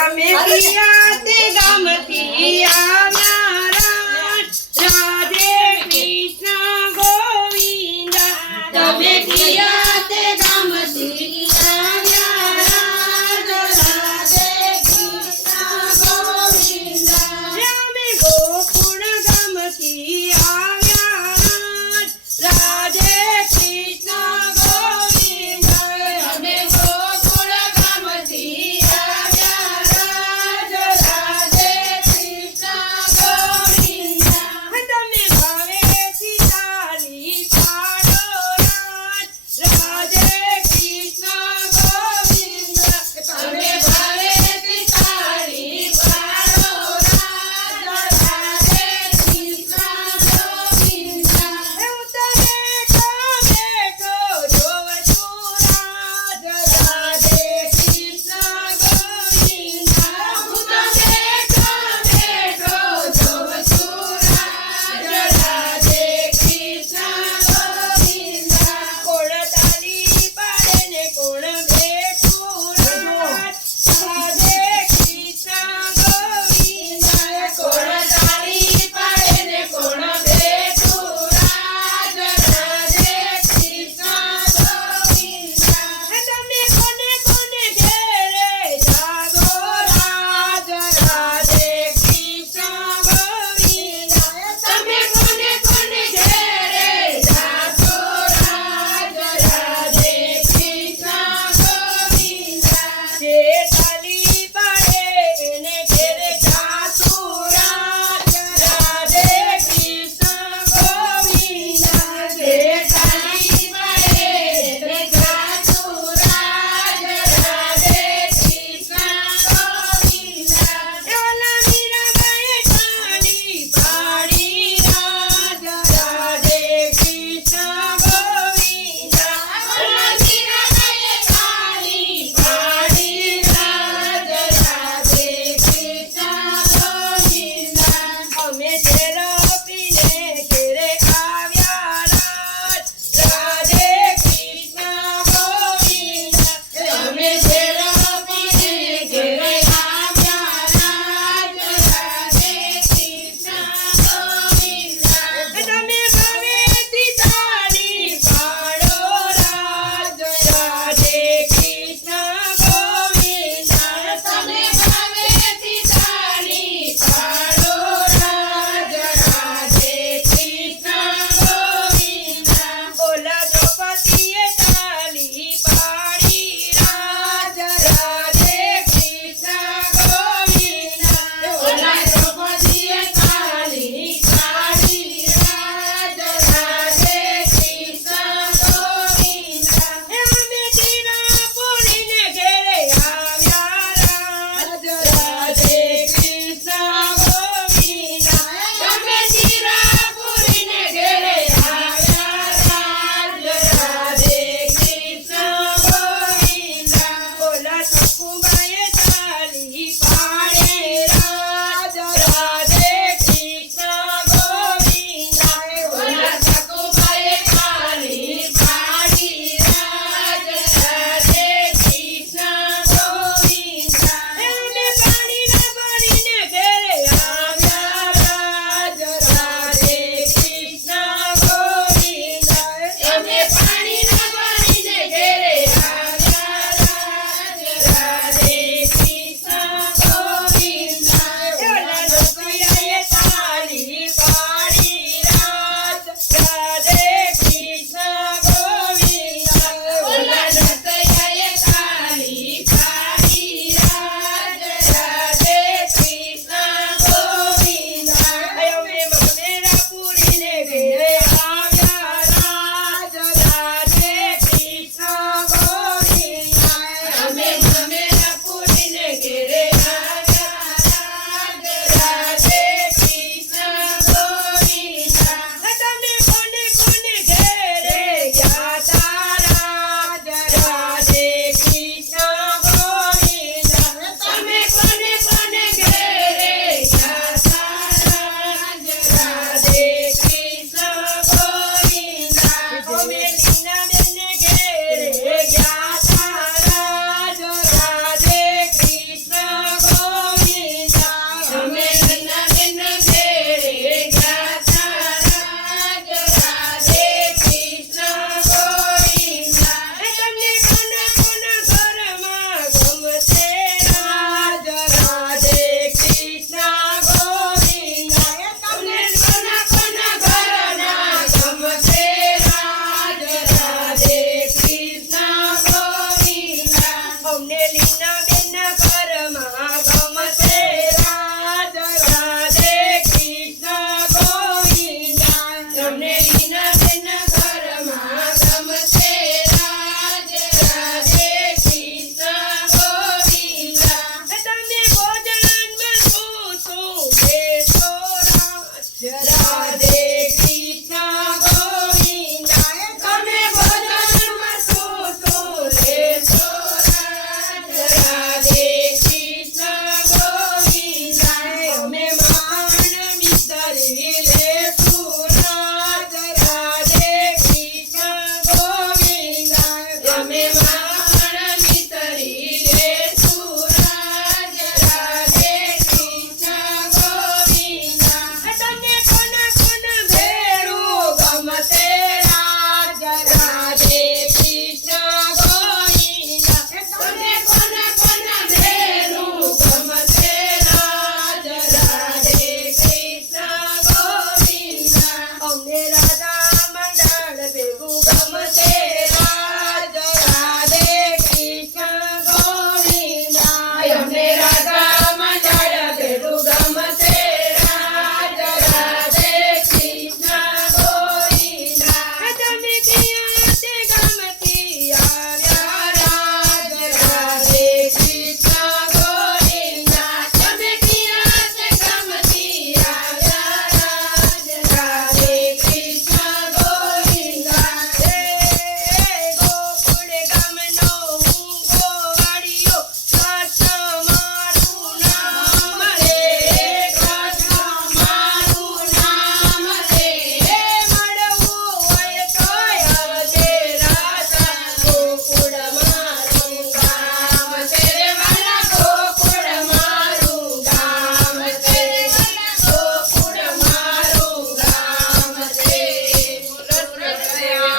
તમે પિયા તે ગામથી આવ્યા